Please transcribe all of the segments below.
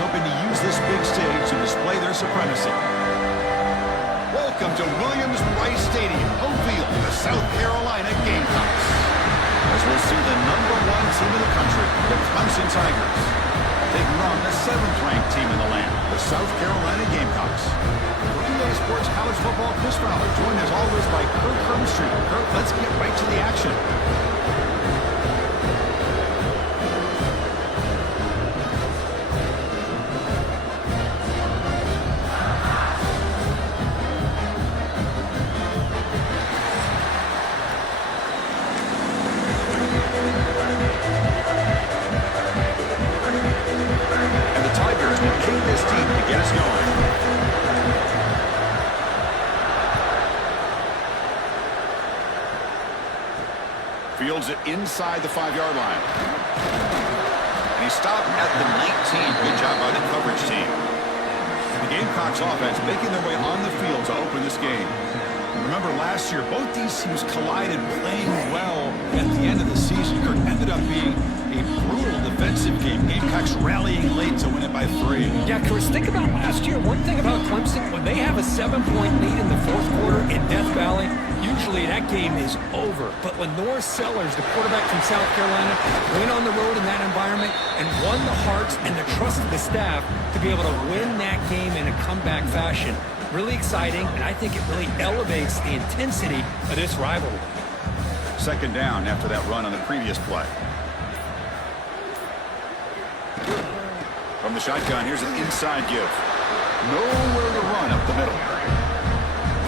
hoping to use this big stage to display their supremacy. Welcome to Williams-Brice Stadium, home field of the South Carolina Gamecocks. As we'll see the #1 team in the country, the Clemson Tigers, taking on the 7th-ranked team in the land, the South Carolina Gamecocks. For EA Sports College Football, Chris Fowler, joined as always by Kurt Crumstreet. Kurt, let's get right to the action. Fields it inside the 5-yard line. And he stopped at the 19. Good job by the coverage team. And the Gamecocks offense making their way on the field to open this game. Remember last year, both these teams collided playing well at the end of the season. It ended up being a brutal defensive game. Gamecocks rallying late to win it by 3. Yeah, Chris, think about last year. One thing about Clemson, when they have a 7-point lead in the 4th quarter in Death Valley, usually that game is over. But when Norris Sellers, the quarterback from South Carolina, went on the road in that environment and won the hearts and the trust of the staff to be able to win that game in a comeback fashion. Really exciting, and I think it really elevates the intensity of this rivalry. 2nd down after that run on the previous play. From the shotgun, here's an inside give. Nowhere to run up the middle.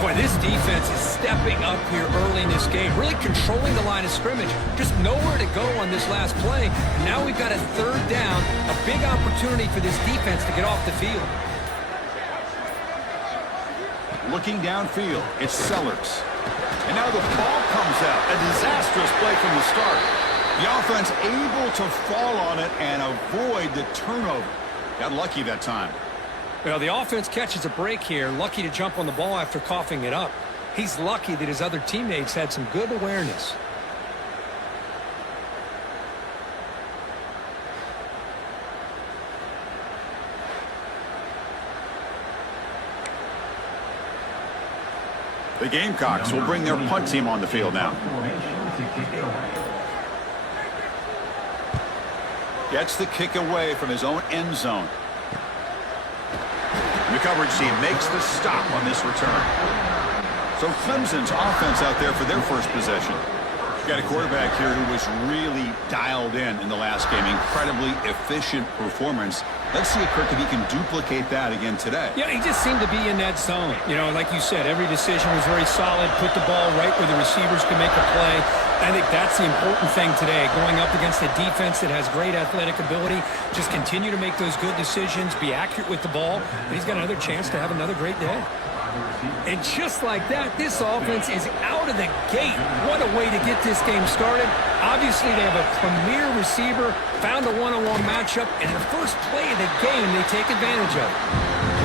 Boy, this defense is stepping up here early in this game, really controlling the line of scrimmage. Just nowhere to go on this last play. Now we've got a 3rd down, a big opportunity for this defense to get off the field. Looking downfield, it's Sellers. And now the ball comes out. A disastrous play from the start. The offense able to fall on it and avoid the turnover. Got lucky that time. Well, the offense catches a break here, lucky to jump on the ball after coughing it up. He's lucky that his other teammates had some good awareness. The Gamecocks will bring their punt team on the field now. Gets the kick away from his own end zone. And the coverage team makes the stop on this return. So Clemson's offense out there for their first possession. Got a quarterback here who was really dialed in the last game. Incredibly efficient performance. Let's see if Kirk, if he can duplicate that again today. Yeah, he just seemed to be in that zone. You know, like you said, every decision was very solid. Put the ball right where the receivers can make a play. I think that's the important thing today. Going up against a defense that has great athletic ability. Just continue to make those good decisions. Be accurate with the ball. And he's got another chance to have another great day. And just like that, this offense is out of the gate. What a way to get this game started. Obviously, they have a premier receiver, found a one-on-one matchup, and in the first play of the game, they take advantage of it.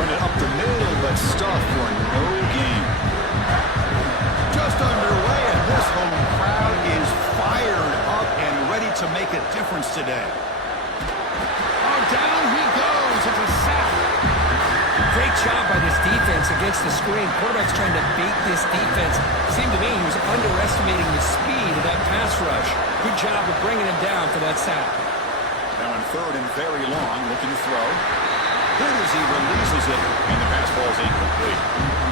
Run it up the middle, but stuff for no gain. Just underway, and this home crowd is fired up and ready to make a difference today. Oh, down he goes. It's a sack. Great job by this defense against the screen. Quarterback's trying to beat this defense. Seemed to me he was underestimating the speed of that pass rush. Good job of bringing him down for that sack. Now on 3rd and very long, looking to throw. Good as he releases it, and the pass ball is incomplete.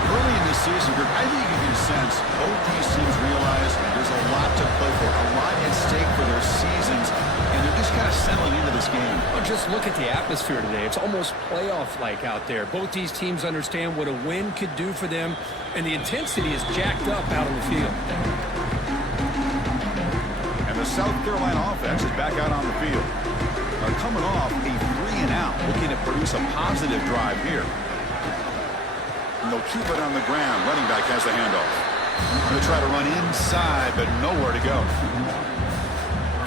Early in the season, I think you can sense both these teams realize there's a lot to play for, a lot at stake for their seasons, and they're just kind of settling into this game. Well, just look at the atmosphere today. It's almost playoff-like out there. Both these teams understand what a win could do for them, and the intensity is jacked up out on the field. And the South Carolina offense is back out on the field. They're coming off a 3-and-out, looking to produce a positive drive here. And they'll keep it on the ground. Running back has the handoff. Going to try to run inside, but nowhere to go.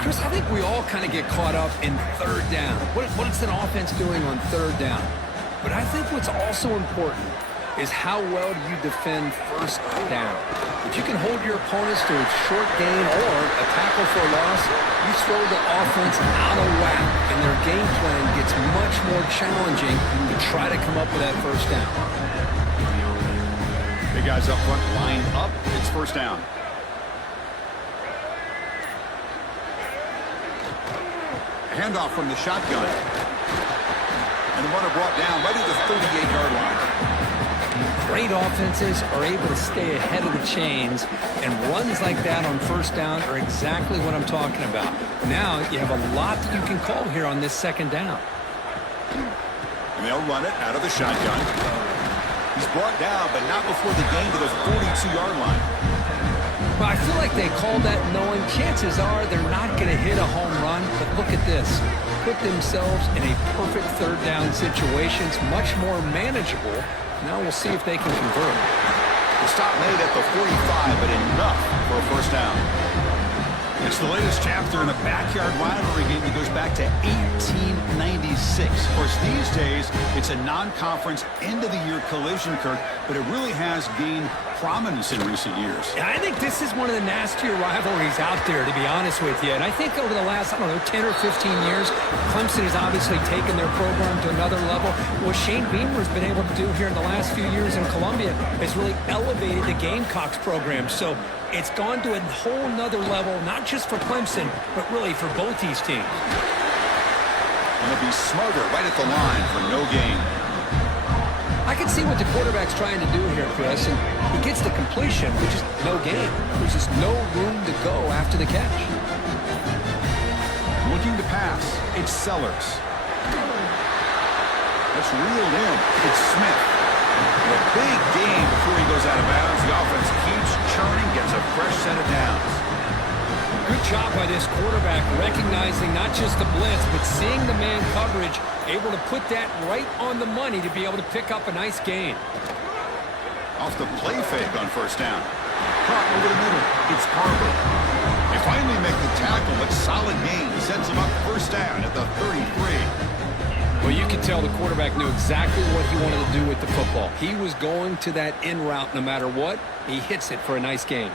Chris, I think we all kind of get caught up in 3rd down. What's an offense doing on 3rd down? But I think what's also important is how well do you defend 1st down. If you can hold your opponents to a short gain or a tackle for a loss, you throw the offense out of whack. And and their game plan gets much more challenging to try to come up with that first down. The guys up front line up. It's first down. Handoff from the shotgun. And the runner brought down right at the 38-yard line. Great offenses are able to stay ahead of the chains, and runs like that on first down are exactly what I'm talking about. Now you have a lot that you can call here on this second down. And they'll run it out of the shotgun. He's brought down, but not before the gain to the 42-yard line. Well, I feel like they called that knowing chances are they're not going to hit a home run, but look at this. Put themselves in a perfect third down situation. It's much more manageable. Now we'll see if they can convert. The stop made at the 45, but enough for a first down. It's the latest chapter in a backyard rivalry game that goes back to 1896. Of course, these days, it's a non-conference end-of-the-year collision, Kirk, but it really has gained prominence in recent years. And I think this is one of the nastier rivalries out there, to be honest with you. And I think over the last, 10 or 15 years, Clemson has obviously taken their program to another level. What Shane Beamer's been able to do here in the last few years in Columbia has really elevated the Gamecocks program. So it's gone to a whole nother level, not just for Clemson, but really for both these teams. Going to be smarter right at the line for no gain. I can see what the quarterback's trying to do here, Chris, and he gets the completion, but just no gain. There's just no room to go after the catch. Looking to pass, it's Sellers. That's reeled in. It's Smith. A big gain before he goes out of bounds. The offense keeps churning, gets a fresh set of downs. Good job by this quarterback recognizing not just the blitz, but seeing the man coverage, able to put that right on the money to be able to pick up a nice gain. Off the play fake on first down. Caught over the middle. It's Carver. They finally make the tackle, but solid gain sets him up first down at the 33. Well, you can tell the quarterback knew exactly what he wanted to do with the football. He was going to that in route no matter what. He hits it for a nice gain.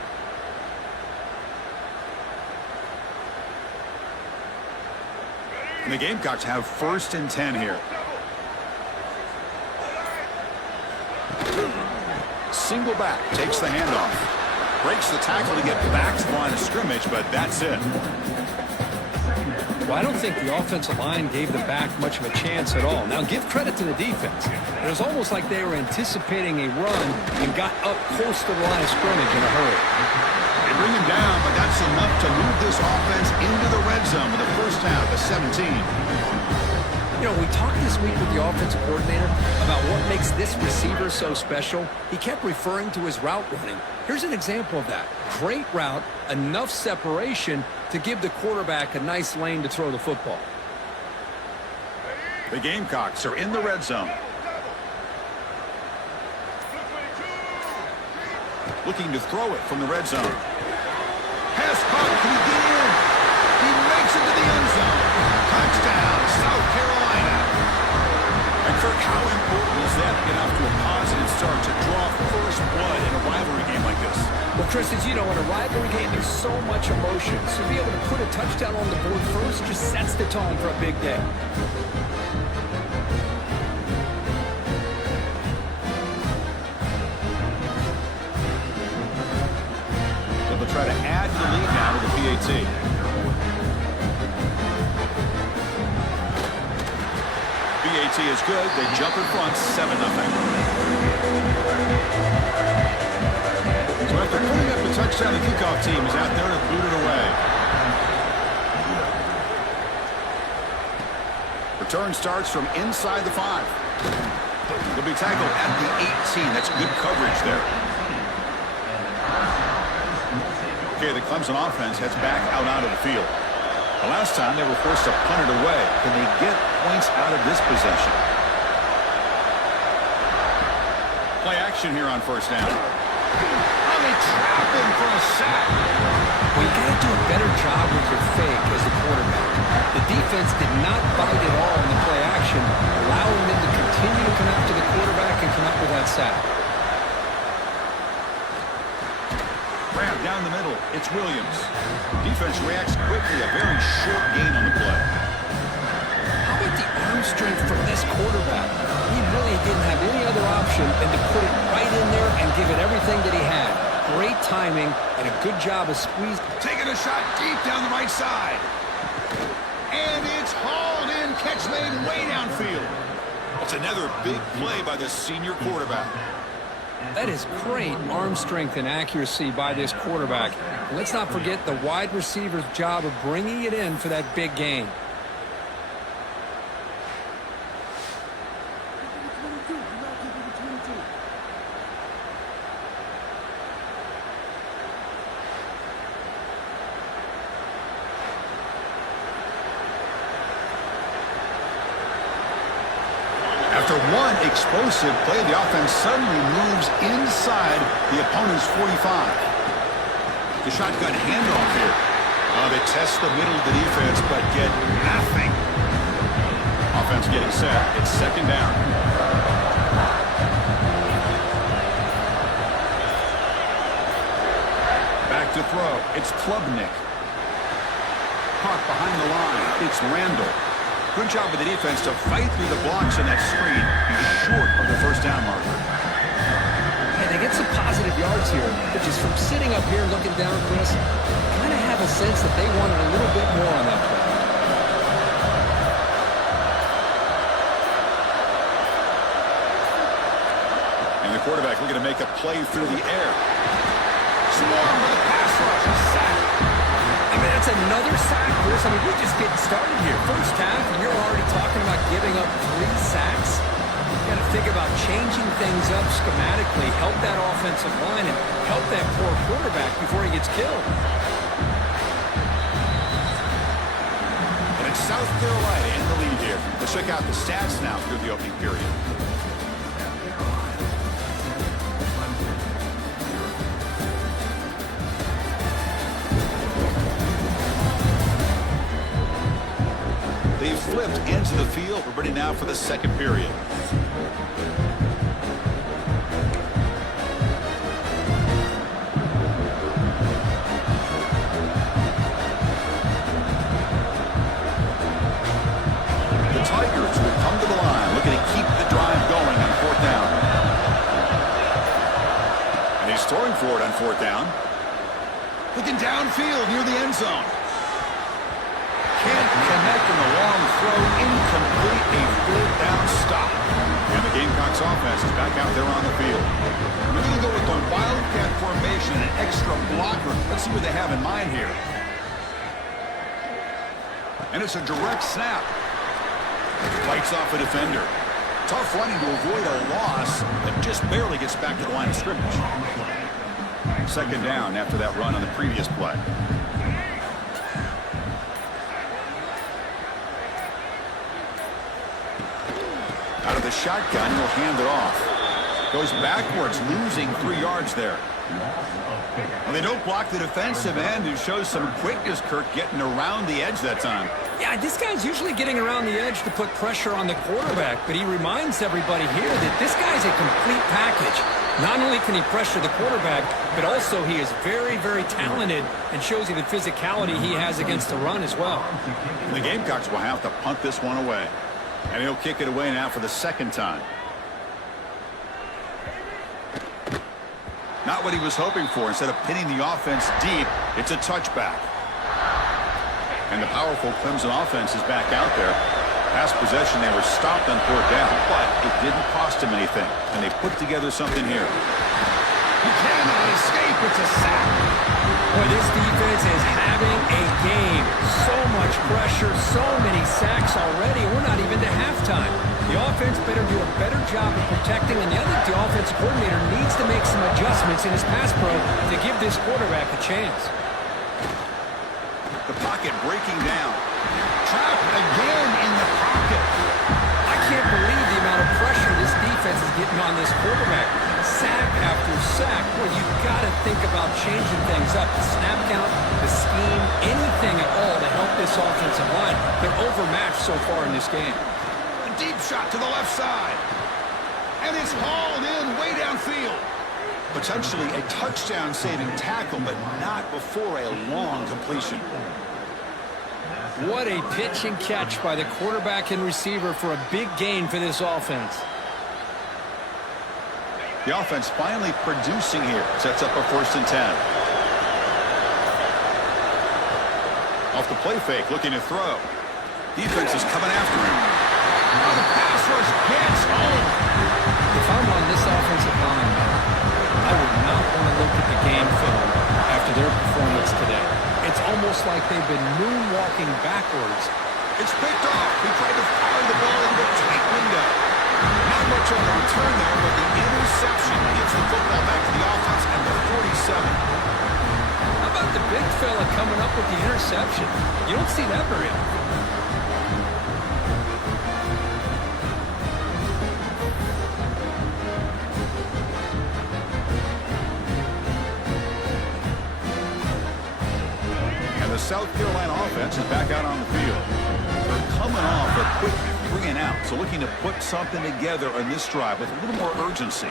And the Gamecocks have first and 10 here. Single back, takes the handoff. Breaks the tackle to get back to the line of scrimmage, but that's it. Well, I don't think the offensive line gave the back much of a chance at all. Now, give credit to the defense. It was almost like they were anticipating a run and got up close to the line of scrimmage in a hurry. They bring him down, but that's enough to move this offense into the red zone with a first down at the 17. You know, we talked this week with the offensive coordinator about what makes this receiver so special. He kept referring to his route running. Here's an example of that. Great route, enough separation to give the quarterback a nice lane to throw the football. The Gamecocks are in the red zone. Looking to throw it from the red zone. Pass caught. Can he get in? He makes it to the end zone. Touchdown, South Carolina. And Kirk, how important is that to get off to a positive start to draw first blood in a rivalry game like this? Well, Chris, as you know, in a rivalry game, there's so much emotion. So to be able to put a touchdown on the board first just sets the tone for a big day. They'll try to add to the lead now to the PAT. PAT is good. They jump in front, 7-0. So after putting up the touchdown, the kickoff team is out there to boot it away. Return starts from inside the 5. They'll be tackled at the 18. That's good coverage there. Okay, the Clemson offense heads back out onto the field. The last time they were forced to punt it away. Can they get points out of this possession? Play action here on first down. Oh, they trap him for a sack. Well, you got to do a better job with your fake as the quarterback. The defense did not bite at all in the play action, allowing them to continue to come after the quarterback and come up with that sack. Grab down the middle. It's Williams. Defense reacts quickly. A very short gain on the play. option than to put it right in there and give it everything that he had. Great timing and a good job of squeeze. Taking a shot deep down the right side. And it's hauled in. Catch made way downfield. It's another big play by the senior quarterback. That is great arm strength and accuracy by this quarterback. And let's not forget the wide receiver's job of bringing it in for that big gain. After one explosive play, the offense suddenly moves inside the opponent's 45. The shotgun handoff here. They test the middle of the defense, but get nothing. Offense getting set. It's second down. Back to throw. It's Klubnik. Caught behind the line. It's Randall. Good job of the defense to fight through the blocks in that screen. He's short of the first down marker. Hey, they get some positive yards here, but just from sitting up here looking down, Chris, kind of have a sense that they wanted a little bit more on that play. And the quarterback looking to make a play through the air. Swarm with a pass rush. A sack. I mean, that's another sack, Chris. I mean, we're just getting started here. First half, and you're already talking about giving up 3 sacks. You've got to think about changing things up schematically, help that offensive line, and help that poor quarterback before he gets killed. And it's South Carolina in the lead here. Let's check out the stats now through the opening period. They've flipped into the field. We're ready now for the second period. The Tigers will come to the line, looking to keep the drive going on fourth down. And he's throwing for it on fourth down. Looking downfield near the end zone. Can't connect in the long throw. Incomplete. A third down stop. And the Gamecocks offense is back out there on the field. We're going to go with the Wildcat formation, an extra blocker. Let's see what they have in mind here. And it's a direct snap. Fights off a defender. Tough running to avoid a loss, but just barely gets back to the line of scrimmage. Second down after that run on the previous play. Out of the shotgun, he'll hand it off. Goes backwards, losing 3 yards there. Well, they don't block the defensive end, who shows some quickness, Kirk, getting around the edge that time. Yeah, this guy's usually getting around the edge to put pressure on the quarterback, but he reminds everybody here that this guy's a complete package. Not only can he pressure the quarterback, but also he is very, very talented and shows you the physicality he has against the run as well. And the Gamecocks will have to punt this one away. And he'll kick it away now for the second time. Not what he was hoping for. Instead of pinning the offense deep, it's a touchback. And the powerful Clemson offense is back out there. Last possession, they were stopped on fourth down, but it didn't cost them anything. And they put together something here. He cannot escape. It's a sack. Boy, this defense is having a game. So much pressure, so many sacks already. We're not even to halftime. The offense better do a better job of protecting, and the offensive coordinator needs to make some adjustments in his pass pro to give this quarterback a chance. The pocket breaking down. Trapped again in the pocket. I can't believe the amount of pressure this defense is getting on this quarterback. Sack after sack. Well, you've got to think about changing things up. The snap count, the scheme, anything at all to help this offensive line. They're overmatched so far in this game. A deep shot to the left side. And it's hauled in way downfield. Potentially a touchdown-saving tackle, but not before a long completion. What a pitch and catch by the quarterback and receiver for a big gain for this offense. The offense finally producing here. Sets up a 1st and 10. Off the play fake, looking to throw. Defense is coming after him. Now the pass rush gets home. If I'm on this offensive line, I would not want to look at the game film after their performance today. It's almost like they've been moonwalking backwards. It's picked off. He tried to fire the ball into a tight window. Not much on the return there, but the interception gives the football back to the offense at the 47. How about the big fella coming up with the interception? You don't see that very often. And the South Carolina offense is back out on the field. They're coming off a quick 3 and out, so looking to put something together on this drive with a little more urgency.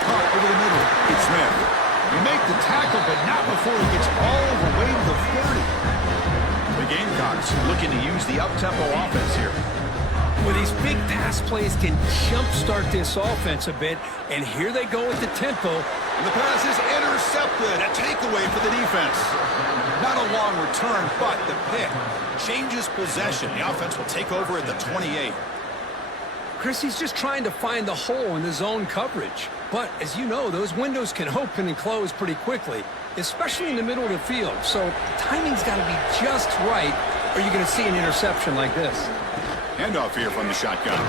Caught over the middle. It's Smith. You make the tackle, but not before he gets all the way to the 30. The Gamecocks looking to use the up-tempo offense here. Well, these big pass plays can jumpstart this offense a bit, and here they go with the tempo. And the pass is intercepted. A takeaway for the defense. Not a long return, but the pick changes possession. The offense will take over at the 28. Chris, he's just trying to find the hole in the zone coverage. But, as you know, those windows can open and close pretty quickly, especially in the middle of the field. So, timing's got to be just right, or you're going to see an interception like this. Handoff here from the shotgun.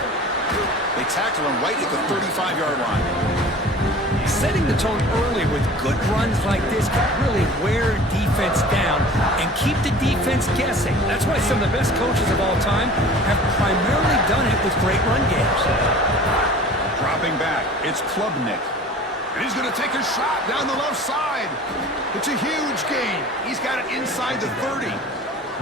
They tackle him right at the 35-yard line. Setting the tone early with good runs like this can really wear defense down and keep the defense guessing. That's why some of the best coaches of all time have primarily done it with great run games. Dropping back, it's Klubnik. And he's going to take a shot down the left side. It's a huge gain. He's got it inside the 30.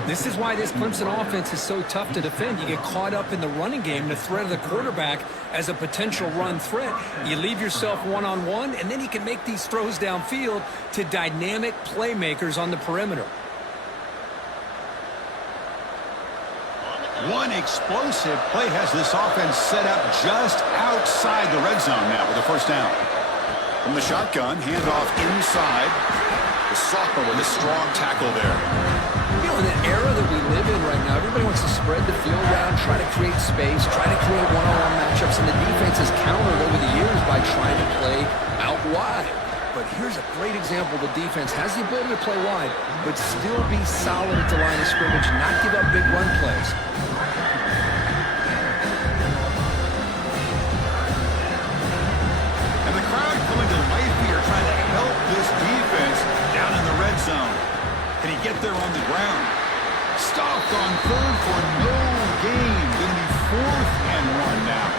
This is why this Clemson offense is so tough to defend. You get caught up in the running game, the threat of the quarterback as a potential run threat. You leave yourself one-on-one, and then you can make these throws downfield to dynamic playmakers on the perimeter. One explosive play has this offense set up just outside the red zone now with a 1st down. From the shotgun, handoff inside. The sophomore with a strong tackle there. You know, in the era that we live in right now, everybody wants to spread the field around, try to create space, try to create one-on-one matchups, and the defense has countered over the years by trying to play out wide. But here's a great example. The defense has the ability to play wide, but still be solid at the line of scrimmage and not give up big run plays. And the crowd coming to life here trying to help this defense down in the red zone. Can he get there on the ground? Stopped on 3rd for no gain. Going to be 4th and 1 now.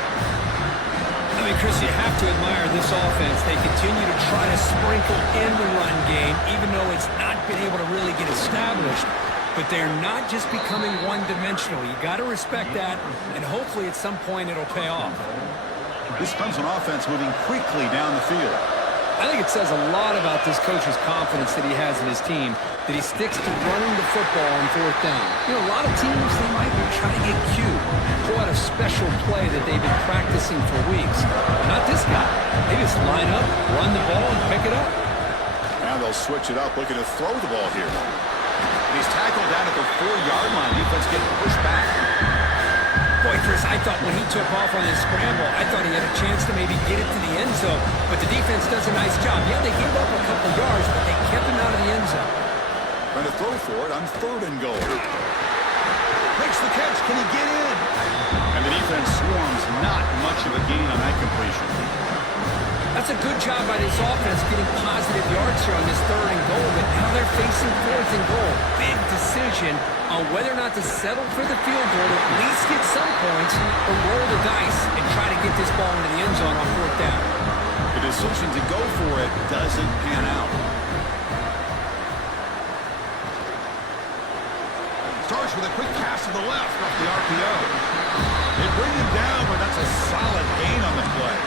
I mean, Chris, you have to admire this offense. They continue to try to sprinkle in the run game, even though it's not been able to really get established. But they're not just becoming one-dimensional. You got to respect that, and hopefully at some point it'll pay off. This Clemson offense moving quickly down the field. I think it says a lot about this coach's confidence that he has in his team, that he sticks to running the football on 4th down. You know, a lot of teams, they might try to get cute, pull out a special play that they've been practicing for weeks. Not this guy. They just line up, run the ball, and pick it up. Now they'll switch it up, looking to throw the ball here. And he's tackled down at the 4-yard line. Defense getting pushed back. Boy, Chris, I thought when he took off on his scramble, I thought he had a chance to maybe get it to the end zone. But the defense does a nice job. Yeah, they gave up a couple yards, but they kept him out of the end zone. Trying to throw for it on 3rd and goal. Makes the catch. Can he get in? And the defense swarms. Not much of a gain on that completion. That's a good job by this offense getting positive yards here on this 3rd and goal, but now they're facing 4th and goal. Big decision on whether or not to settle for the field goal, at least get some points, or roll the dice and try to get this ball into the end zone on 4th down. The decision to go for it doesn't pan out. Starts with a quick pass to the left off the RPO. They bring him down, but that's a solid gain on the play.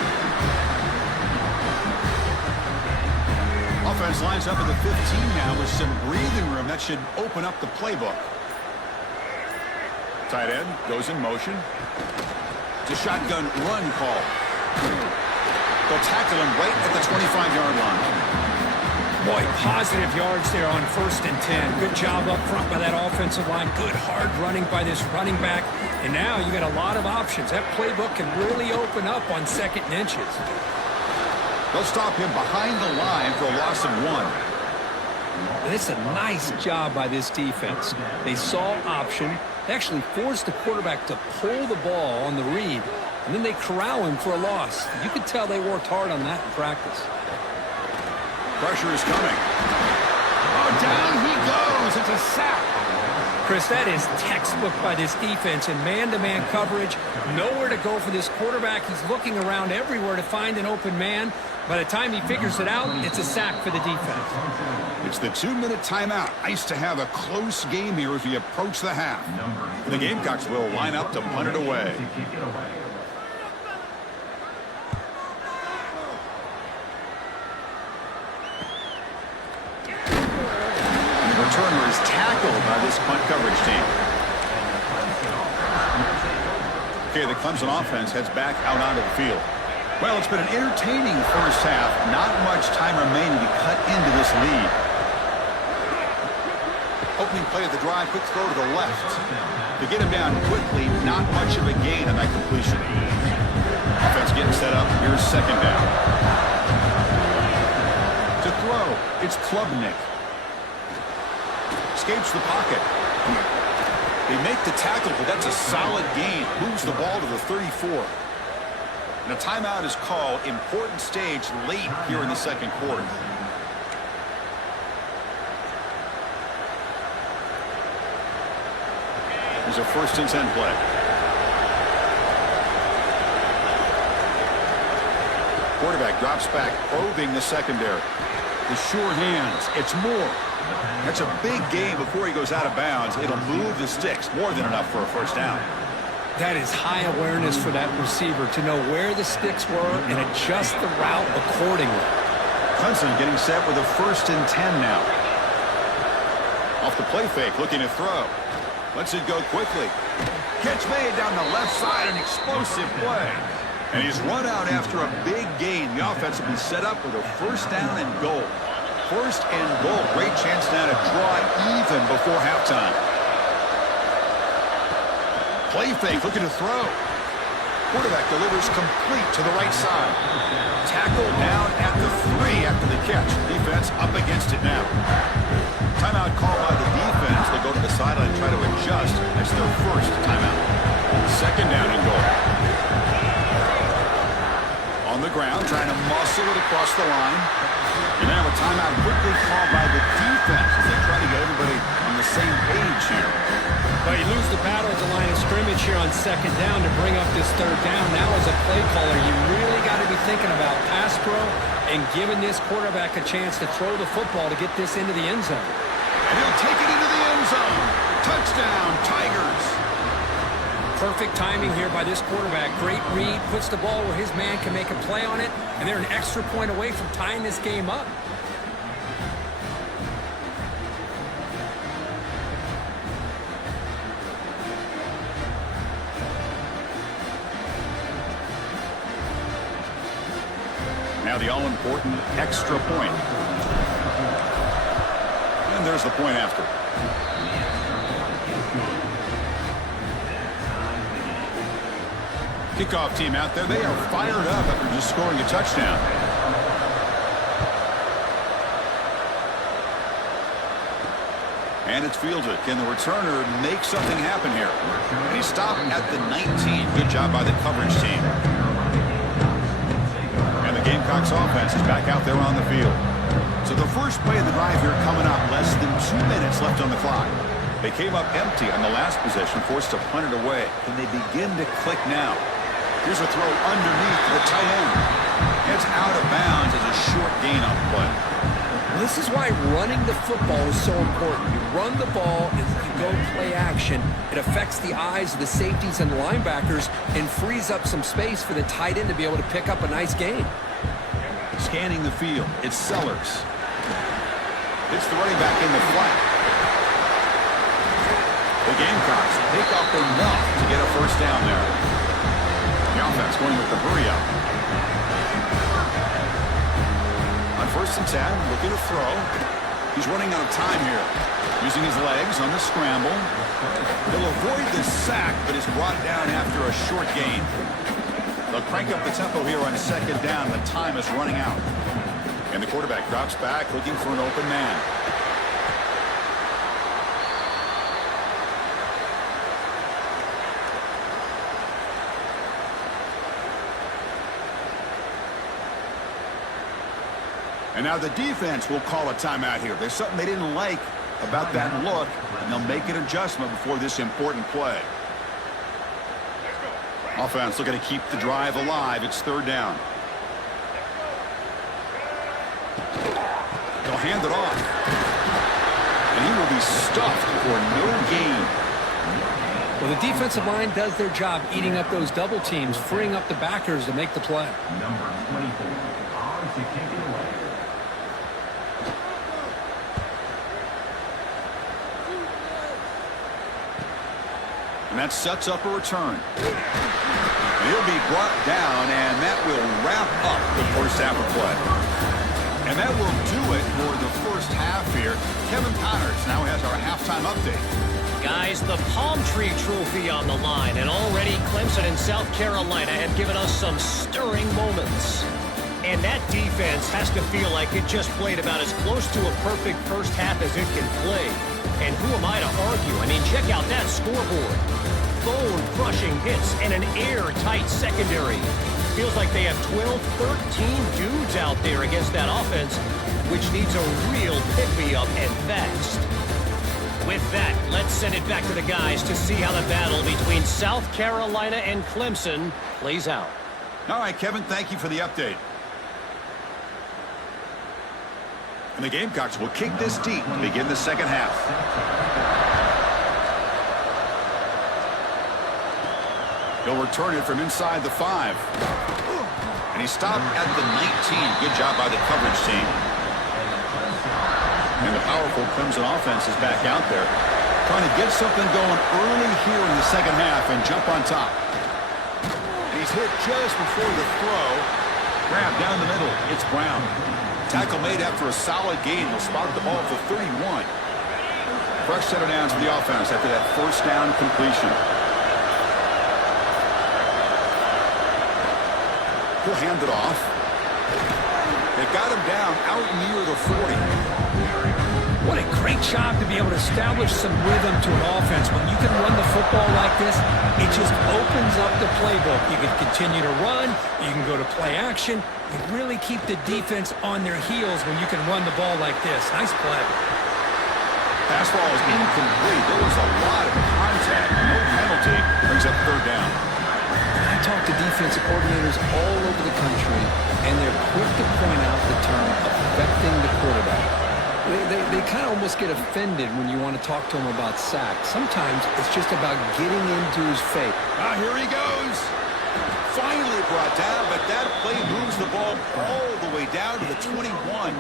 Offense lines up at the 15 now with some breathing room. That should open up the playbook. Tight end goes in motion. It's a shotgun run call. They'll tackle him right at the 25-yard line. Boy, positive yards there on 1st and 10. Good job up front by that offensive line. Good hard running by this running back. And now you got a lot of options. That playbook can really open up on 2nd and inches. They'll stop him behind the line for a loss of 1. And it's a nice job by this defense. They saw option. They actually forced the quarterback to pull the ball on the read. And then they corral him for a loss. You could tell they worked hard on that in practice. Pressure is coming. Oh, down he goes. It's a sack. Chris, that is textbook by this defense in man-to-man coverage. Nowhere to go for this quarterback. He's looking around everywhere to find an open man. By the time he figures it out, it's a sack for the defense. It's the 2-minute timeout. Nice to have a close game here as we approach the half. The Gamecocks will line up to punt it away. Returner is tackled by this punt coverage team. Okay, the Clemson offense heads back out onto the field. Well, it's been an entertaining first half. Not much time remaining to cut into this lead. Opening play of the drive, quick throw to the left. To get him down quickly, not much of a gain on that completion. Offense getting set up. Here's 2nd down. To throw, it's Klubnik. Escapes the pocket. They make the tackle, but that's a solid gain. Moves the ball to the 34. And a timeout is called. Important stage late here in the 2nd quarter. There's a 1st and 10 play. Quarterback drops back, probing the secondary. The sure hands. It's Moore. That's a big gain before he goes out of bounds. It'll move the sticks. More than enough for a 1st down. That is high awareness for that receiver to know where the sticks were and adjust the route accordingly. Clemson getting set with a 1st and 10 now. Off the play fake, looking to throw. Lets it go quickly. Catch made down the left side, an explosive play. And he's run out after a big gain. The offense will be set up with a 1st down and goal. 1st and goal. Great chance now to draw even before halftime. Play fake, looking to throw. Quarterback delivers complete to the right side. Tackle down at the 3 after the catch. Defense up against it now. Timeout called by the defense. They'll go to the sideline and try to adjust. That's their 1st timeout. 2nd down and goal. On the ground, trying to muscle it across the line. And now a timeout quickly called by the defense as they try to get everybody on the same page here. But you lose the battle at the line of scrimmage here on 2nd down to bring up this 3rd down. Now as a play caller, you really got to be thinking about pass pro and giving this quarterback a chance to throw the football to get this into the end zone. And he'll take it into the end zone. Touchdown, Tigers. Perfect timing here by this quarterback. Great read, puts the ball where his man can make a play on it, and they're an extra point away from tying this game up. Now the all-important extra point. And there's the point after. Kickoff team out there. They are fired up after just scoring a touchdown. And it's fielded. Can the returner make something happen here? And he stopped at the 19. Good job by the coverage team. And the Gamecocks offense is back out there on the field. So the first play of the drive here coming up. Less than 2 minutes left on the clock. They came up empty on the last possession, forced to punt it away. Can they begin to click now? Here's a throw underneath to the tight end. It's out of bounds as a short gain on the play. This is why running the football is so important. You run the ball and you go play action. It affects the eyes of the safeties and linebackers and frees up some space for the tight end to be able to pick up a nice gain. Scanning the field, it's Sellers. It's the running back in the flat. The Gamecocks pick up enough to get a 1st down there. The offense going with the hurry up. On 1st and 10, looking to throw. He's running out of time here. Using his legs on the scramble. He'll avoid the sack, but is brought down after a short gain. They'll crank up the tempo here on 2nd down. The time is running out. And the quarterback drops back, looking for an open man. And now the defense will call a timeout here. There's something they didn't like about that look, and they'll make an adjustment before this important play. Offense looking to keep the drive alive. It's 3rd down. They'll hand it off. And he will be stuffed for no gain. Well, the defensive line does their job eating up those double teams, freeing up the backers to make the play. Number 24, odds to kick it away. And that sets up a return. He'll be brought down, and that will wrap up the first half of play. And that will do it for the first half here. Kevin Connors now has our halftime update. Guys, the Palm Tree Trophy on the line, and already Clemson and South Carolina have given us some stirring moments. And that defense has to feel like it just played about as close to a perfect first half as it can play. And who am I to argue? I mean, check out that scoreboard. Bone-crushing hits and an airtight secondary. Feels like they have 12, 13 dudes out there against that offense, which needs a real pick-me-up and fast. With that, let's send it back to the guys to see how the battle between South Carolina and Clemson plays out. All right, Kevin, thank you for the update. And the Gamecocks will kick this deep to begin the second half. He'll return it from inside the 5. And he stopped at the 19. Good job by the coverage team. And the powerful Clemson offense is back out there, trying to get something going early here in the second half and jump on top. And he's hit just before the throw. Grab down the middle. It's Brown. Tackle made after a solid gain. He'll spot the ball for 31. Fresh set of downs for the offense after that first down completion. He'll hand it off. They got him down out near the 40. What a great job to be able to establish some rhythm to an offense. When you can run the football like this, it just opens up the playbook. You can continue to run. You can go to play action. You really keep the defense on their heels when you can run the ball like this. Nice play. Pass ball is incomplete. There was a lot of contact. No penalty. Brings up 3rd down. I talk to defensive coordinators all over the country, and they're quick to point out the term affecting the quarterback. They kind of almost get offended when you want to talk to them about sacks. Sometimes it's just about getting into his face. Ah, here he goes. Finally brought down, but that play moves the ball all the way down to the 21.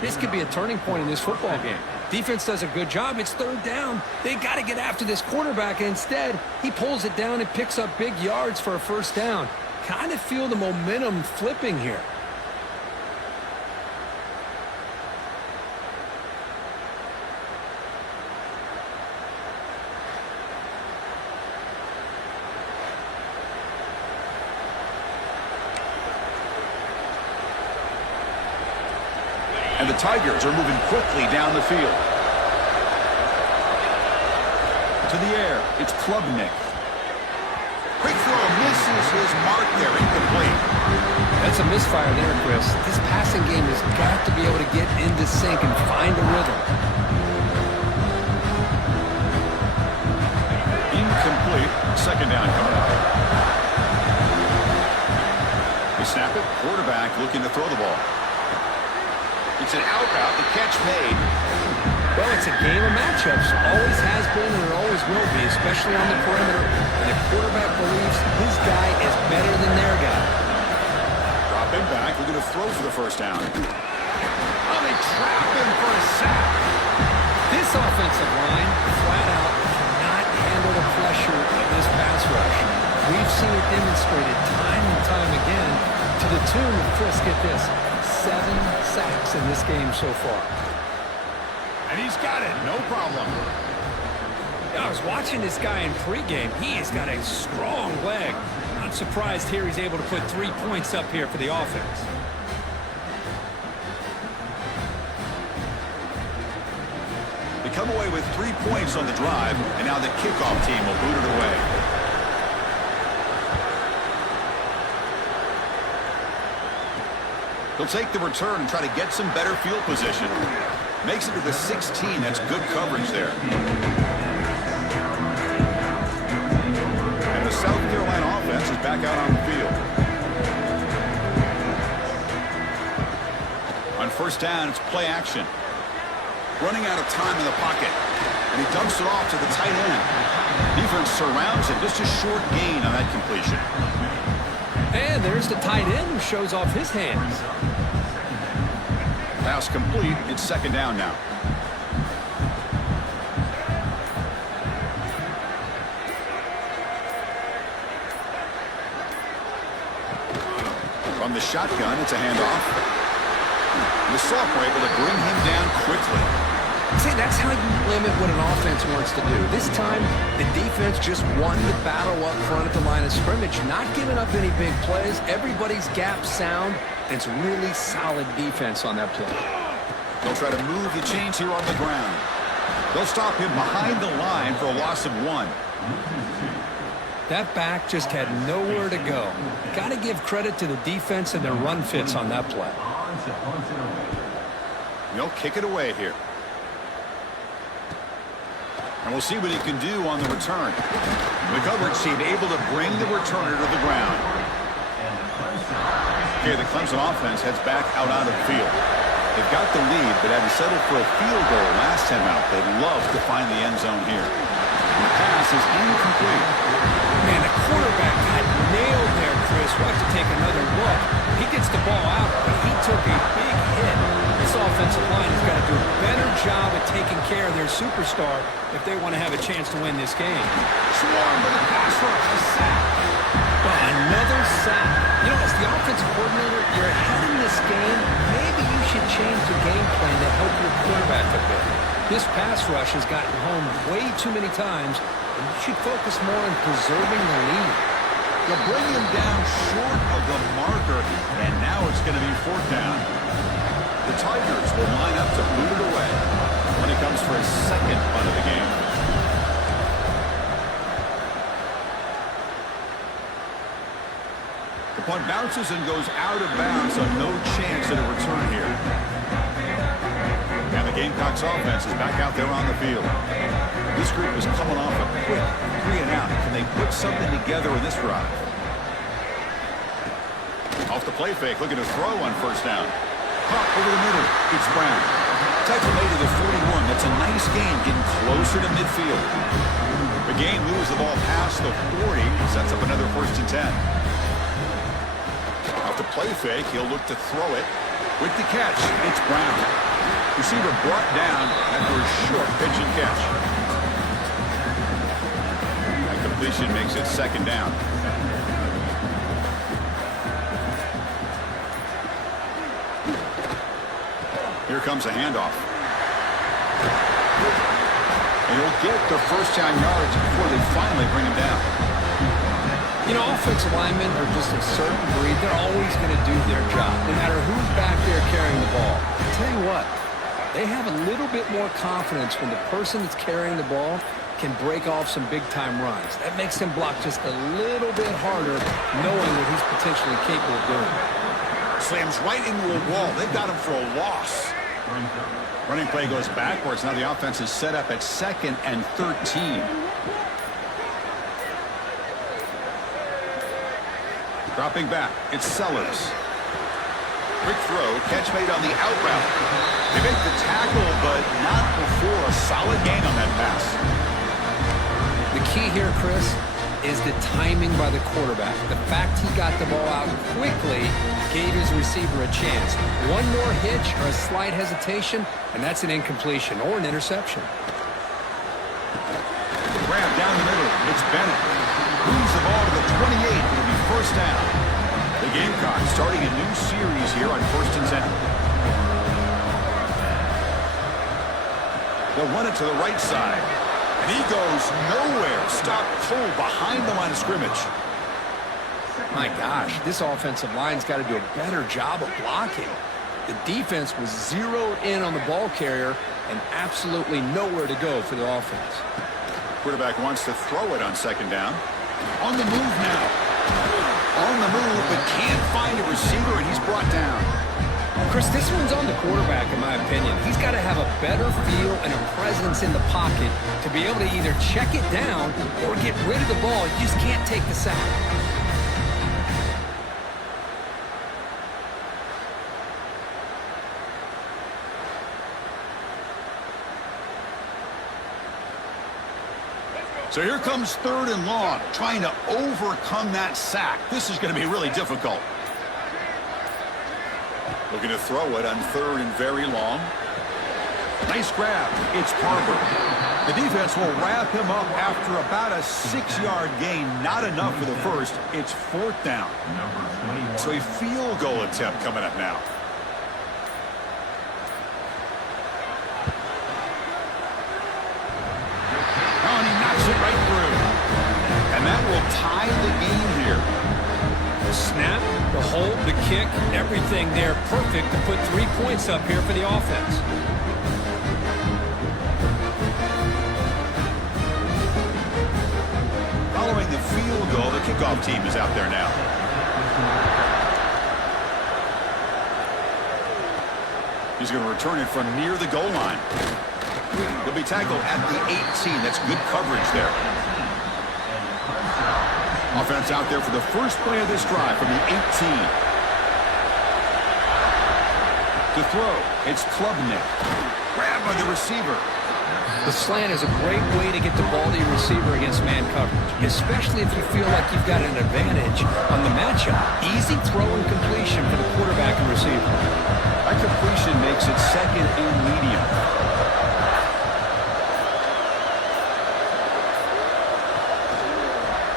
This could be a turning point in this football game. Defense does a good job. It's 3rd down. They got to get after this quarterback, and instead, he pulls it down and picks up big yards for a first down. Kind of feel the momentum flipping here. And the Tigers are moving quickly down the field. To the air, it's Klubnik. Quick throw, misses his mark there, incomplete. That's a misfire there, Chris. This passing game has got to be able to get into sync and find a rhythm. Incomplete. 2nd down coming up. They snap it. Quarterback looking to throw the ball. It's an out route. The catch made. Well, it's a game of matchups. Always has been and it always will be, especially on the perimeter. And the quarterback believes his guy is better than their guy. Dropping back. Looking to throw for the first down. Oh, they trap him for a sack. This offensive line, flat out, cannot handle the pressure of this pass rush. We've seen it demonstrated time and time again to the tune of, Chris, get this, 7 sacks in this game so far. And he's got it, no problem. I was watching this guy in pregame. He has got a strong leg. Not surprised here he's able to put 3 points up here for the offense. They come away with 3 points on the drive, and now the kickoff team will boot it away. He'll take the return and try to get some better field position. Makes it to the 16. That's good coverage there. And the South Carolina offense is back out on the field. On first down, it's play action. Running out of time in the pocket. And he dumps it off to the tight end. Defense surrounds it. Just a short gain on that completion. And there's the tight end who shows off his hands. Pass complete. It's second down now. From the shotgun, it's a handoff. And the sophomore able to bring him down quickly. See, that's how you limit what an offense wants to do. This time, the defense just won the battle up front at the line of scrimmage, not giving up any big plays. Everybody's gap sound. It's really solid defense on that play. They'll try to move the chains here on the ground. They'll stop him behind the line for a loss of 1. That back just had nowhere to go. Got to give credit to the defense and their run fits on that play. They'll kick it away here. And we'll see what he can do on the return. The coverage team able to bring the returner to the ground. Okay, the Clemson offense heads back out onto the field. They've got the lead, but had to settle for a field goal last time out. They'd love to find the end zone here. The pass is incomplete. Man, the quarterback got nailed there, Chris. We'll have to take another look. He gets the ball out, but he took a big hit. This offensive line has got to do a better job at taking care of their superstar if they want to have a chance to win this game. Swarm with a pass rush, a sack. Another sack. You know, as the offensive coordinator, you're ahead in this game. Maybe you should change the game plan to help your quarterback a bit. This pass rush has gotten home way too many times, and you should focus more on preserving the lead. They'll bring him down short of the marker, and now it's going to be 4th down. The Tigers will line up to boot it away when he comes for his second punt of the game. The punt bounces and goes out of bounds, so no chance at a return here. And the Gamecocks offense is back out there on the field. This group is coming off a quick 3-and-out. Can they put something together in this drive? Off the play fake, looking to throw on first down. Caught over the middle. It's Brown. Tackle made to the 41. That's a nice gain, getting closer to midfield. The game moves the ball past the 40. Sets up another 1st and 10. Off the play fake, he'll look to throw it. With the catch, it's Brown. Receiver brought down after a short pitch and catch. That completion makes it second down. Here comes a handoff. And he'll get the first down yards before they finally bring him down. You know, offensive linemen are just a certain breed. They're always going to do their job, no matter who's back there carrying the ball. I'll tell you what, they have a little bit more confidence when the person that's carrying the ball can break off some big-time runs. That makes him block just a little bit harder, knowing what he's potentially capable of doing. Slams right into a wall. They've got him for a loss. Running play goes backwards. Now the offense is set up at 2nd and 13. Dropping back, it's Sellers. Quick throw, catch made on the out route. They make the tackle, but not before a solid gain on that pass. The key here, Chris, is the timing by the quarterback. The fact he got the ball out quickly gave his receiver a chance. One more hitch or a slight hesitation, and that's an incompletion or an interception. Grab down the middle. It's Bennett. Moves the ball to the 28. It'll be first down. The Gamecocks starting a new series here on 1st and 10. They'll run it to the right side. And he goes nowhere. Stopped cold behind the line of scrimmage. My gosh, this offensive line's got to do a better job of blocking. The defense was zeroed in on the ball carrier and absolutely nowhere to go for the offense. Quarterback wants to throw it on 2nd down. On the move now. On the move, but can't find a receiver, and he's brought down. Chris, this one's on the quarterback, in my opinion. He's got to have a better feel and a presence in the pocket to be able to either check it down or get rid of the ball. You just can't take the sack. So here comes 3rd and long, trying to overcome that sack. This is going to be really difficult. Looking to throw it on 3rd and very long. Nice grab. It's Barber. The defense will wrap him up after about a 6-yard gain. Not enough for the first. It's 4th down. So a field goal attempt coming up now. Oh, and he knocks it right through. And that will tie the game here. The snap, the hold, the kick, everything there perfect to put 3 points up here for the offense. Following the field goal, the kickoff team is out there now. He's going to return it from near the goal line. He'll be tackled at the 18. That's good coverage there. Offense out there for the first play of this drive from the 18. To throw, it's Klubnik. Grabbed by the receiver. The slant is a great way to get the ball to your receiver against man coverage, especially if you feel like you've got an advantage on the matchup. Easy throw and completion for the quarterback and receiver. That completion makes it 2nd and medium.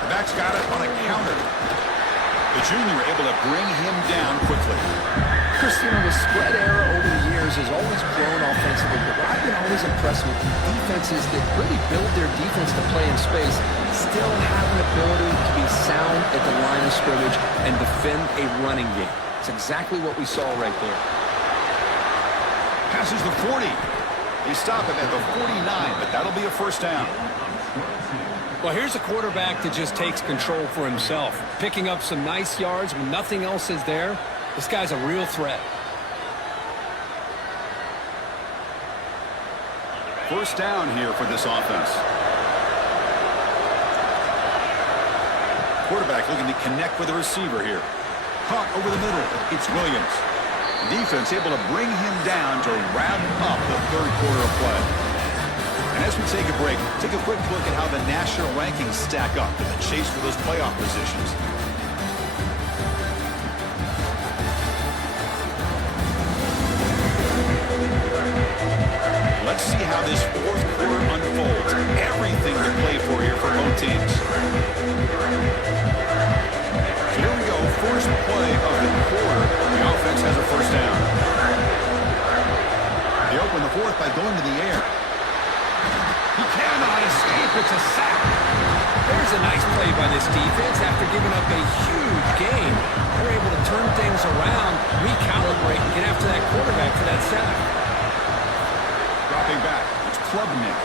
The back's got it on a counter. The junior able to bring him down quickly. Christina, the spread era over the years has always grown offensively, but what I've been always impressed with defenses that really build their defense to play in space still have an ability to be sound at the line of scrimmage and defend a running game. It's exactly what we saw right there. Passes the 40. They stop him at the 49, but that'll be a first down. Well, here's a quarterback that just takes control for himself, picking up some nice yards when nothing else is there. This guy's a real threat. First down here for this offense. Quarterback looking to connect with the receiver here. Caught over the middle. It's Williams. Defense able to bring him down to wrap up the 3rd quarter of play. And as we take a break, take a quick look at how the national rankings stack up in the chase for those playoff positions. Let's see how this 4th quarter unfolds. Everything to play for here for both teams. So here we go. First play of the quarter. The offense has a first down. They open the 4th by going to the air. He cannot escape. It's a sack. There's a nice play by this defense after giving up a huge gain. They're able to turn things around, recalibrate, and get after that quarterback for that sack. Dropping back. It's Klubnik.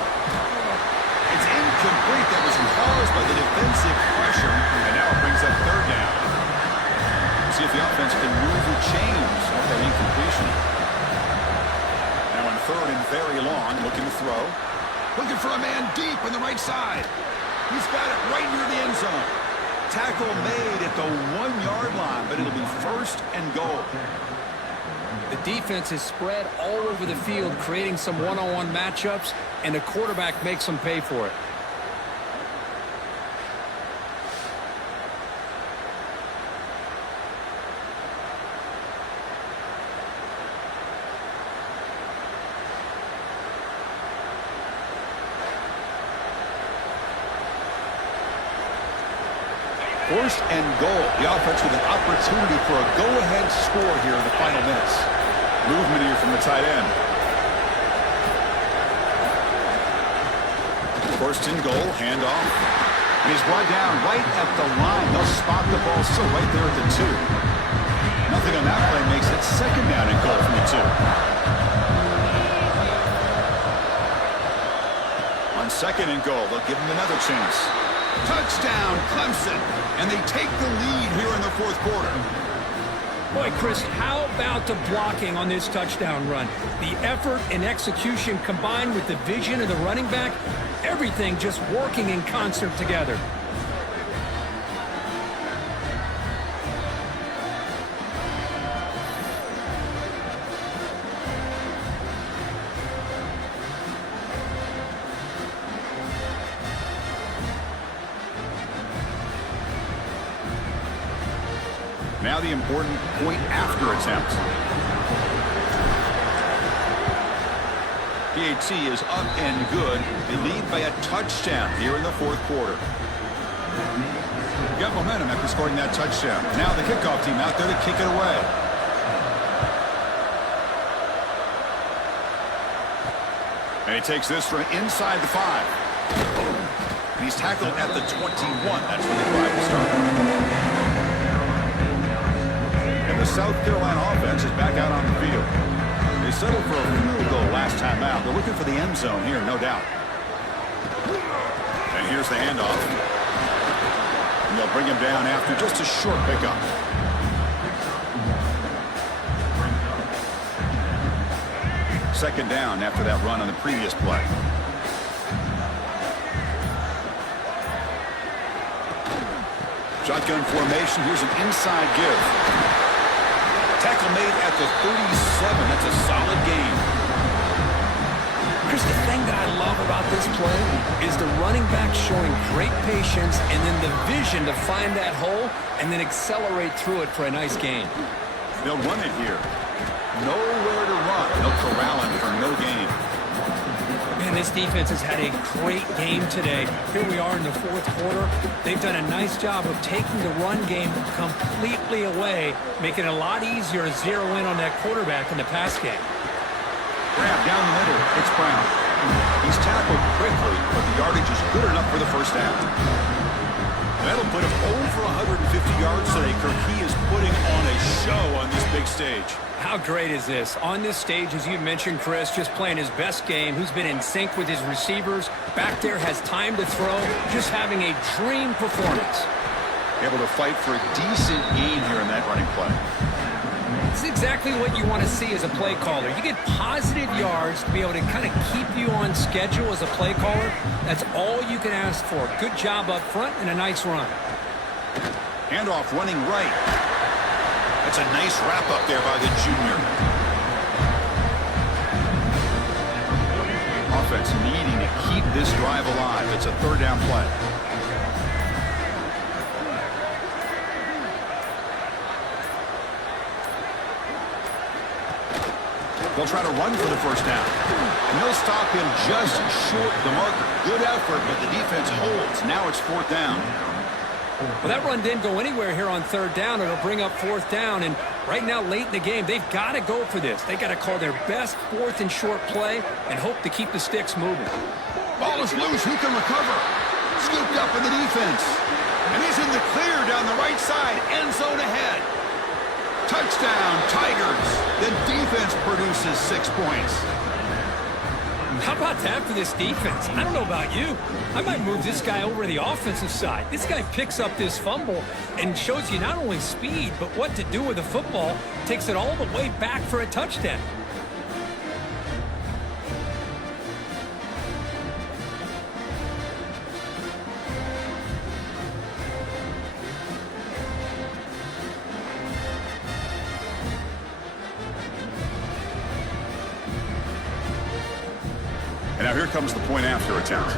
It's incomplete. That was caused by the defensive pressure, and now it brings up 3rd down. See if the offense can move or change off that incompletion. Now on 3rd and very long, looking to throw. Looking for a man deep on the right side. He's got it right near the end zone. Tackle made at the 1-yard line, but it'll be 1st and goal. The defense is spread all over the field, creating some one-on-one matchups, and the quarterback makes them pay for it. First and goal. The offense with an opportunity for a go-ahead score here in the final minutes. Movement here from the tight end. First and goal, handoff. And he's brought down right at the line. They'll spot the ball still right there at the 2. Nothing on that play makes it second down and goal from the 2. On second and goal, they'll give him another chance. Touchdown, Clemson. And they take the lead here in the fourth quarter. Boy, Chris, how about the blocking on this touchdown run? The effort and execution combined with the vision of the running back, everything just working in concert together. Now the important point after attempt. PAT is up and good. They lead by a touchdown here in the fourth quarter. Got momentum after scoring that touchdown. Now the kickoff team out there to kick it away. And he takes this from inside the 5. And he's tackled at the 21. That's where the drive will start. The South Carolina offense is back out on the field. They settled for a field goal last time out. They're looking for the end zone here, no doubt. And here's the handoff. And they'll bring him down after just a short pickup. Second down after that run on the previous play. Shotgun formation. Here's an inside give. Tackle made at the 37. That's a solid gain. Chris, the thing that I love about this play is the running back showing great patience and then the vision to find that hole and then accelerate through it for a nice gain. They'll run it here. Nowhere to run. They'll corral him for no gain. Man, this defense has had a great game today. Here we are in the fourth quarter. They've done a nice job of taking the run game completely away, making it a lot easier to zero in on that quarterback in the pass game. Grab down the middle. It's Brown. He's tackled quickly, but the yardage is good enough for the first down. That'll put him over 150 yards today. Kirk, he is putting on a show on this big stage. How great is this? On this stage, as you mentioned, Chris, just playing his best game, who's been in sync with his receivers. Back there, has time to throw, just having a dream performance. Able to fight for a decent gain here in that running play. It's exactly what you want to see as a play caller. You get positive yards to be able to kind of keep you on schedule as a play caller. That's all you can ask for. Good job up front and a nice run. Handoff running right. That's a nice wrap up there by the junior. Offense needing to keep this drive alive. It's a third down play. They'll try to run for the first down. And they'll stop him just short of the marker. Good effort, but the defense holds. Now it's fourth down. Well, that run didn't go anywhere here on third down. It'll bring up fourth down. And right now, late in the game, they've got to go for this. They've got to call their best fourth and short play and hope to keep the sticks moving. Ball is loose. Who can recover? Scooped up in the defense. And he's in the clear down the right side. End zone ahead. Touchdown, Tigers. The defense produces 6 points. How about that for this defense? I don't know about you. I might move this guy over to the offensive side. This guy picks up this fumble and shows you not only speed, but what to do with the football. Takes it all the way back for a touchdown. And now here comes the point after attempt.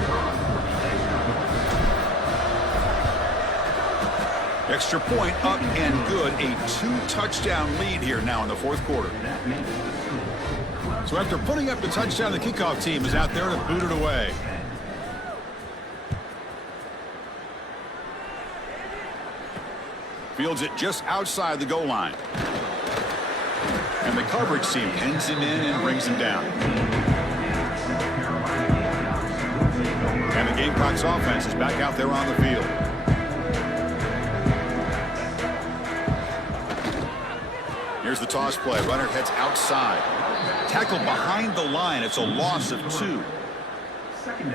Extra point up and good. A 2-touchdown lead here now in the fourth quarter. So after putting up the touchdown, the kickoff team is out there to boot it away. Fields it just outside the goal line. And the coverage team pins him in and brings him down. And the Gamecocks offense is back out there on the field. Here's the toss play. Runner heads outside. Tackled behind the line. It's a loss of 2.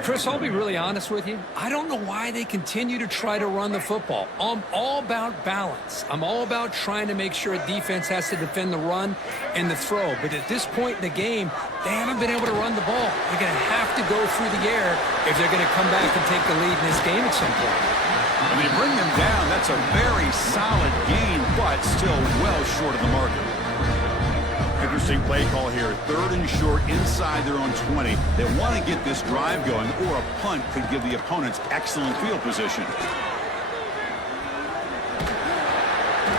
Chris, I'll be really honest with you. I don't know why they continue to try to run the football. I'm all about balance. I'm all about trying to make sure a defense has to defend the run and the throw. But at this point in the game, they haven't been able to run the ball. They're going to have to go through the air if they're going to come back and take the lead in this game at some point. When they bring them down, that's a very solid gain, but still well short of the market. Interesting play call here. 3rd and short inside their own 20. They want to get this drive going, or a punt could give the opponents excellent field position.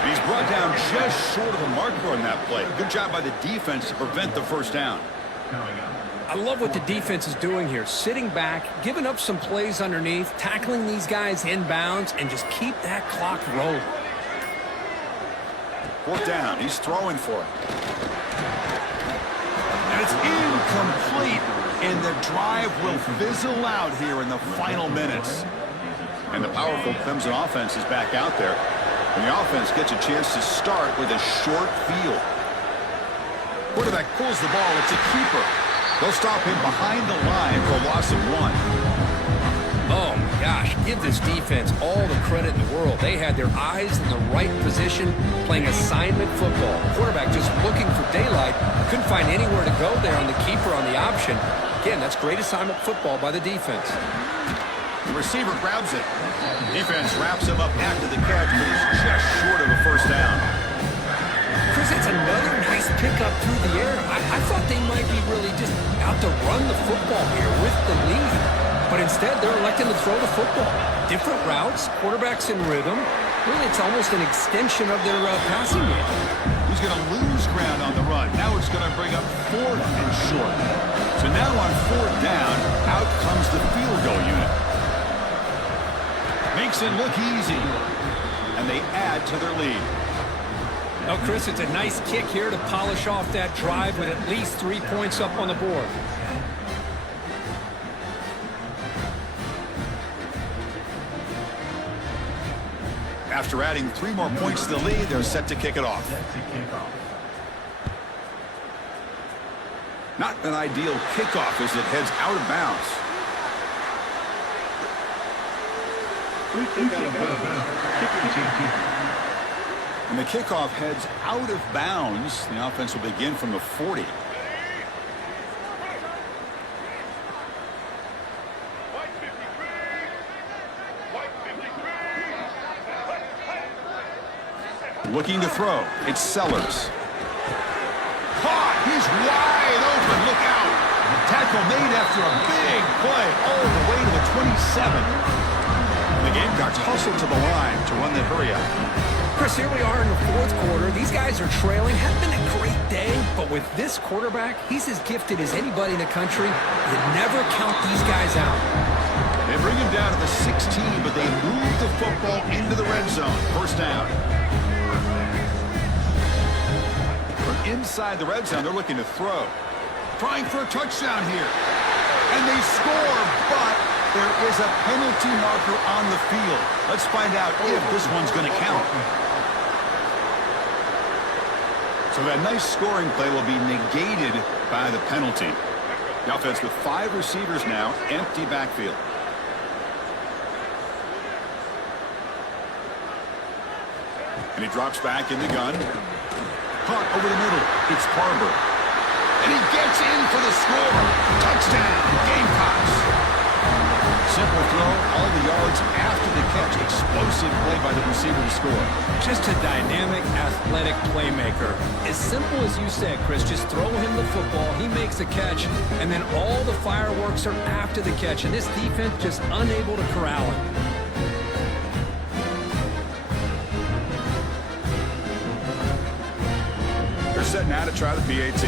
And he's brought down just short of the marker on that play. Good job by the defense to prevent the first down. I love what the defense is doing here. Sitting back, giving up some plays underneath, tackling these guys inbounds, and just keep that clock rolling. 4th down. He's throwing for it. And it's incomplete, and the drive will fizzle out here in the final minutes. And the powerful Clemson offense is back out there. And the offense gets a chance to start with a short field. Quarterback pulls the ball. It's a keeper. They'll stop him behind the line for a loss of 1. Oh, my gosh. Give this defense all the credit in the world. They had their eyes in the right position, playing assignment football. Quarterback just looking for daylight. Couldn't find anywhere to go there on the keeper on the option. Again, that's great assignment football by the defense. The receiver grabs it. Defense wraps him up after the catch, but he's just short of a first down. Chris, that's another nice pickup through the air. I thought they might be really just out to run the football here with the lead. But instead, they're electing to throw the football. Different routes, quarterbacks in rhythm. Really, it's almost an extension of their passing game. He's going to lose ground on the run. Now it's going to bring up 4th and short. So now on 4th down, out comes the field goal unit. Makes it look easy. And they add to their lead. Now, Chris, it's a nice kick here to polish off that drive with at least 3 points up on the board. After adding 3 more points to the lead, they're set to kick it off. Not an ideal kickoff as it heads out of bounds. And the kickoff heads out of bounds. The offense will begin from the 40. Looking to throw. It's Sellers. Caught. He's wide open. Look out. Tackle made after a big play all the way to the 27. And the Gamecocks hustle to the line to run the hurry out. Chris, here we are in the 4th quarter. These guys are trailing. Hadn't been a great day, but with this quarterback, he's as gifted as anybody in the country. You never count these guys out. They bring him down to the 16, but they move the football into the red zone. First down. Inside the red zone, they're looking to throw. Trying for a touchdown here. And they score, but there is a penalty marker on the field. Let's find out if this one's going to count. So that nice scoring play will be negated by the penalty. The offense with 5 receivers now, empty backfield. And he drops back in the gun. Caught over the middle. It's Barber. And he gets in for the score. Touchdown, Gamecocks. Simple throw, all the yards after the catch. Explosive play by the receiver to score. Just a dynamic, athletic playmaker. As simple as you said, Chris, just throw him the football, he makes the catch, and then all the fireworks are after the catch. And this defense just unable to corral him. Set now to try the PAT.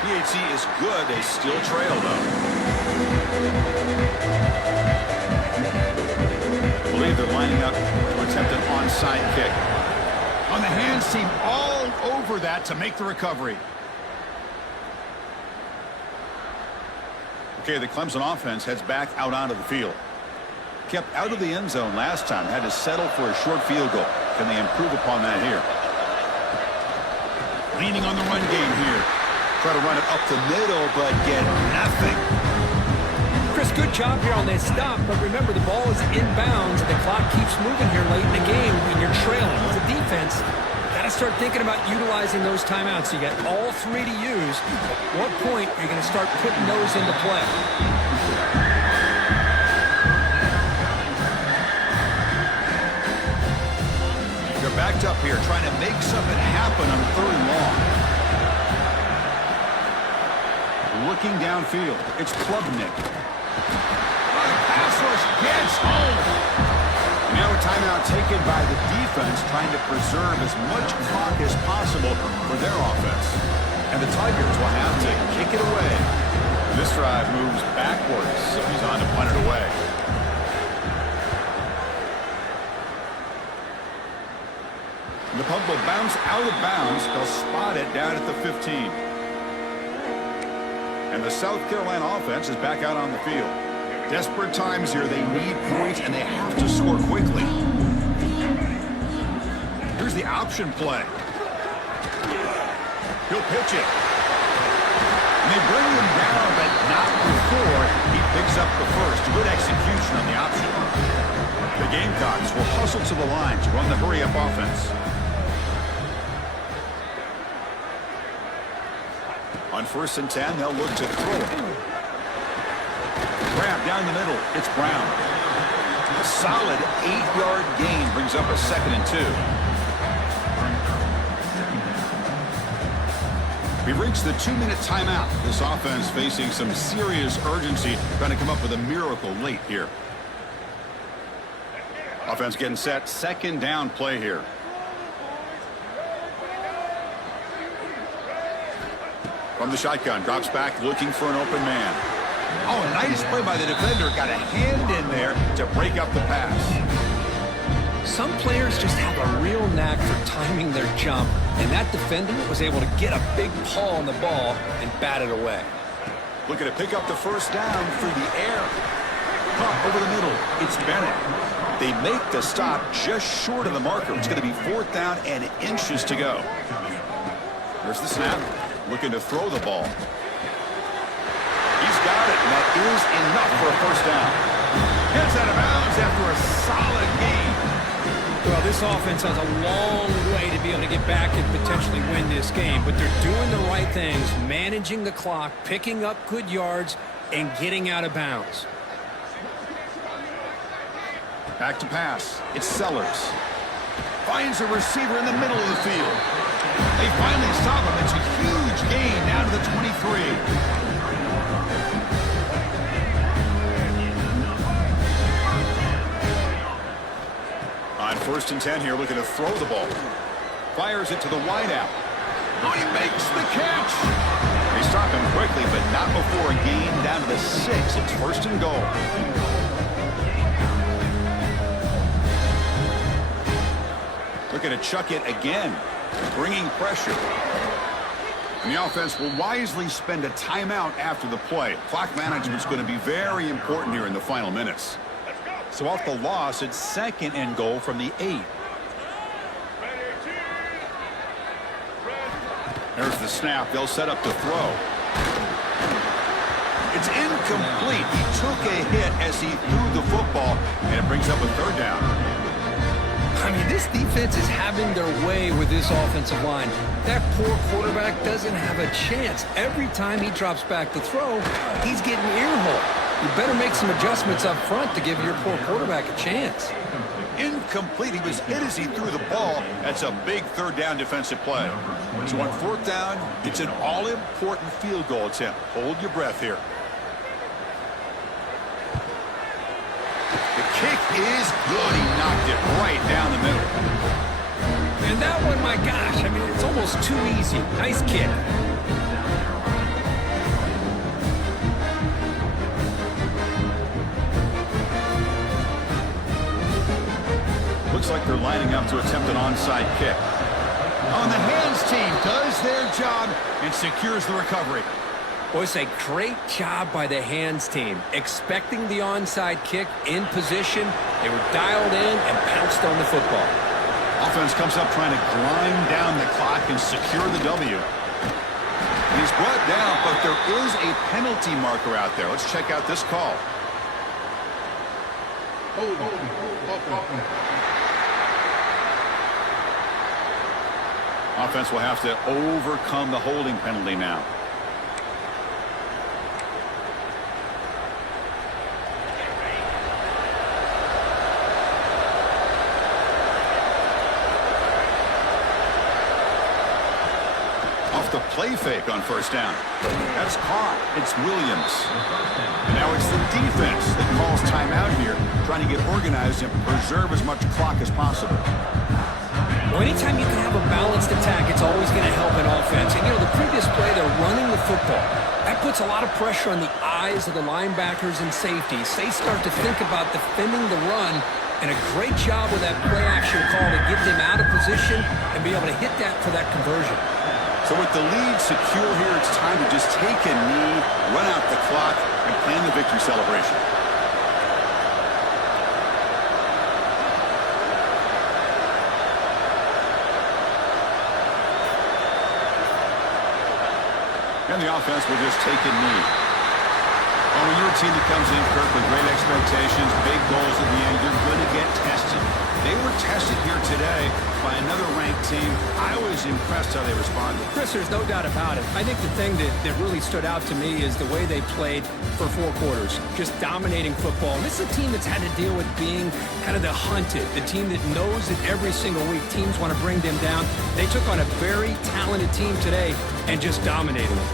PAT is is good. They still trail, though. I believe they're lining up to attempt an onside kick. On the hands team, all over that to make the recovery. Okay, the Clemson offense heads back out onto the field. Kept out of the end zone last time, had to settle for a short field goal. Can they improve upon that here? Leaning on the run game here. Try to run it up the middle, but get nothing. Chris, good job here on that stop, but remember the ball is inbounds and the clock keeps moving here late in the game when you're trailing. As a defense, got to start thinking about utilizing those timeouts. You got all three to use. At what point are you going to start putting those into play? They're backed up here trying to make something happen on 3rd and long. Looking downfield, it's Klubnik. Pass rush gets home. Now a timeout taken by the defense trying to preserve as much clock as possible for their offense. And the Tigers will have to kick it away. This drive moves backwards, so he's on to punt it away. The punt will bounce out of bounds. They'll spot it down at the 15. And the South Carolina offense is back out on the field. Desperate times here. They need points, and they have to score quickly. Here's the option play. He'll pitch it. And they bring him down, but not before he picks up the first. Good execution on the option. The Gamecocks will hustle to the line to run the hurry-up offense. On 1st and 10, they'll look to throw it. Grab down the middle. It's Brown. A solid 8-yard gain brings up a 2nd and 2. We've reached the 2-minute timeout. This offense facing some serious urgency, trying to come up with a miracle late here. Offense getting set. 2nd down play here. From the shotgun, drops back, looking for an open man. Oh, a nice play by the defender. Got a hand in there to break up the pass. Some players just have a real knack for timing their jump, and that defender was able to get a big paw on the ball and bat it away. Looking to pick up the 1st down through the air. Caught over the middle. It's Bennett. They make the stop just short of the marker. It's going to be 4th down and inches to go. There's the snap. Looking to throw the ball. He's got it, and that is enough for a 1st down. Gets out of bounds after a solid gain. Well, this offense has a long way to be able to get back and potentially win this game, but they're doing the right things, managing the clock, picking up good yards, and getting out of bounds. Back to pass. It's Sellers. Finds a receiver in the middle of the field. They finally stop him. It's a huge gain down to the 23. On 1st and 10 here, looking to throw the ball. Fires it to the wideout. Oh, he makes the catch. They stop him quickly, but not before a gain down to the 6. It's 1st and goal. Looking to chuck it again. Bringing pressure. And the offense will wisely spend a timeout after the play. Clock management is going to be very important here in the final minutes. So off the loss, it's 2nd and goal from the 8. There's the snap. They'll set up the throw. It's incomplete. He took a hit as he threw the football, and it brings up a 3rd down. I mean, this defense is having their way with this offensive line. That poor quarterback doesn't have a chance. Every time he drops back to throw, he's getting earhole. You better make some adjustments up front to give your poor quarterback a chance. Incomplete. He was hit as he threw the ball. That's a big 3rd down defensive play. So on 4th down, it's an all-important field goal attempt. Hold your breath here. The kick is good. He knocked it right down the middle. And that one, my gosh, I mean, it's almost too easy. Nice kick. lining up to attempt an onside kick. On the hands team does their job and secures the recovery. Well, it's a great job by the hands team. Expecting the onside kick in position, they were dialed in and pounced on the football. Offense comes up trying to grind down the clock and secure the W. He's brought down, but there is a penalty marker out there. Let's check out this call. Offense will have to overcome the holding penalty now. Off the play fake on first down. That's caught. It's Williams. And now it's the defense that calls timeout here, trying to get organized and preserve as much clock as possible. Well, anytime you can have a balanced attack, it's always going to help an offense. And, the previous play, they're running the football. That puts a lot of pressure on the eyes of the linebackers and safeties. They start to think about defending the run, and a great job with that play-action call to get them out of position and be able to hit that for that conversion. So with the lead secure here, it's time to just take a knee, run out the clock, and plan the victory celebration. And the offense will just take a knee. Well, when you're a team that comes in, Kirk, with great expectations, big goals at the end, you're going to get tested. They were tested here today by another ranked team. I was impressed how they responded. Chris, there's no doubt about it. I think the thing that really stood out to me is the way they played for 4 quarters, just dominating football. This is a team that's had to deal with being kind of the hunted, the team that knows that every single week teams want to bring them down. They took on a very talented team today and just dominated them.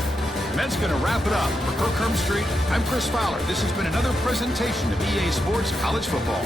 And that's going to wrap it up. For Kirk Street, I'm Chris Fowler. This has been another presentation of EA Sports College Football.